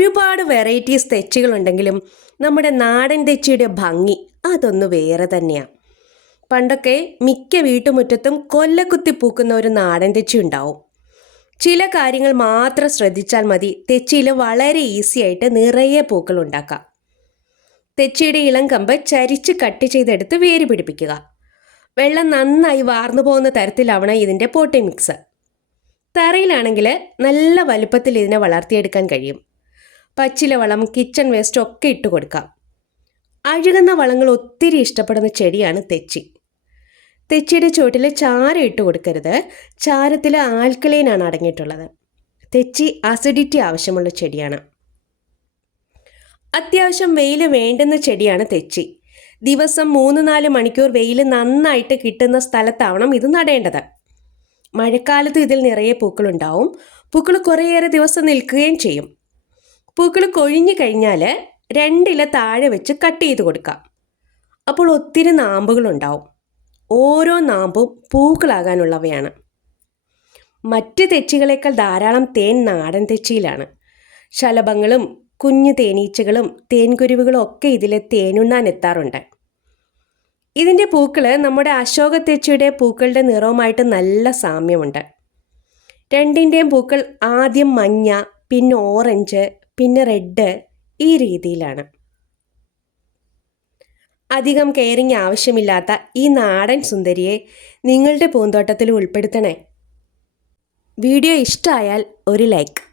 ഒരുപാട് വെറൈറ്റീസ് തെച്ചികളുണ്ടെങ്കിലും നമ്മുടെ നാടൻ തെച്ചിയുടെ ഭംഗി അതൊന്ന് വേറെ തന്നെയാണ് പണ്ടൊക്കെ മിക്ക വീട്ടുമുറ്റത്തും കൊല്ലക്കുത്തി പൂക്കുന്ന ഒരു നാടൻ തെച്ചി ഉണ്ടാവും. ചില കാര്യങ്ങൾ മാത്രം ശ്രദ്ധിച്ചാൽ മതി തെച്ചിയിൽ വളരെ ഈസി ആയിട്ട് നിറയെ പൂക്കൾ ഉണ്ടാക്കാം. തെച്ചിയുടെ ഇളം കമ്പ് ചരിച്ച് കട്ട് ചെയ്തെടുത്ത് വേര് പിടിപ്പിക്കുക. വെള്ളം നന്നായി വാർന്നു പോകുന്ന തരത്തിലാവണം ഇതിന്റെ പോട്ടി മിക്സ്. തറയിലാണെങ്കിൽ നല്ല വലുപ്പത്തിൽ ഇതിനെ വളർത്തിയെടുക്കാൻ കഴിയും. പച്ചില വളം കിച്ചൺ വേസ്റ്റ് ഒക്കെ ഇട്ട് കൊടുക്കാം. അഴുകുന്ന വളങ്ങൾ ഒത്തിരി ഇഷ്ടപ്പെടുന്ന ചെടിയാണ് തെച്ചി. തെച്ചിയുടെ ചുവട്ടിൽ ചാരം ഇട്ട് കൊടുക്കരുത്. ചാരത്തിൽ ആൽക്കലൈനാണ് അടങ്ങിയിട്ടുള്ളത്. തെച്ചി അസിഡിറ്റി ആവശ്യമുള്ള ചെടിയാണ്. അത്യാവശ്യം വെയിൽ വേണ്ടുന്ന ചെടിയാണ് തെച്ചി. ദിവസം മൂന്ന് നാല് മണിക്കൂർ വെയിൽ നന്നായിട്ട് കിട്ടുന്ന സ്ഥലത്താവണം ഇത് നടേണ്ടത്. മഴക്കാലത്ത് ഇതിൽ നിറയെ പൂക്കളുണ്ടാവും. പൂക്കൾ കുറേയേറെ ദിവസം നിൽക്കുകയും ചെയ്യും. പൂക്കൾ കൊഴിഞ്ഞു കഴിഞ്ഞാൽ രണ്ടില താഴെ വെച്ച് കട്ട് ചെയ്ത് കൊടുക്കാം. അപ്പോൾ ഒത്തിരി നാമ്പുകളുണ്ടാവും ഓരോ നാമ്പും പൂക്കളാകാനുള്ളവയാണ്. മറ്റ് തെച്ചികളേക്കാൾ ധാരാളം തേൻ നാടൻ തെച്ചിയിലാണ്. ശലഭങ്ങളും കുഞ്ഞു തേനീച്ചകളും തേൻകുരുവികളും ഒക്കെ ഇതിൽ തേനുണ്ണാൻ എത്താറുണ്ട്. ഇതിന്റെ പൂക്കൾ നമ്മുടെ അശോക തെച്ചിയുടെ പൂക്കളുടെ നിറവുമായിട്ട് നല്ല സാമ്യമുണ്ട്. രണ്ടിന്റെയും പൂക്കൾ ആദ്യം മഞ്ഞ പിന്നെ ഓറഞ്ച് പിന്നെ റെഡ് ഈ രീതിയിലാണ്. അധികം കെയറിങ് ആവശ്യമില്ലാത്ത ഈ നാടൻ സുന്ദരിയെ നിങ്ങളുടെ പൂന്തോട്ടത്തിൽ ഉൾപ്പെടുത്തണേ. വീഡിയോ ഇഷ്ടമായാൽ ഒരു ലൈക്ക്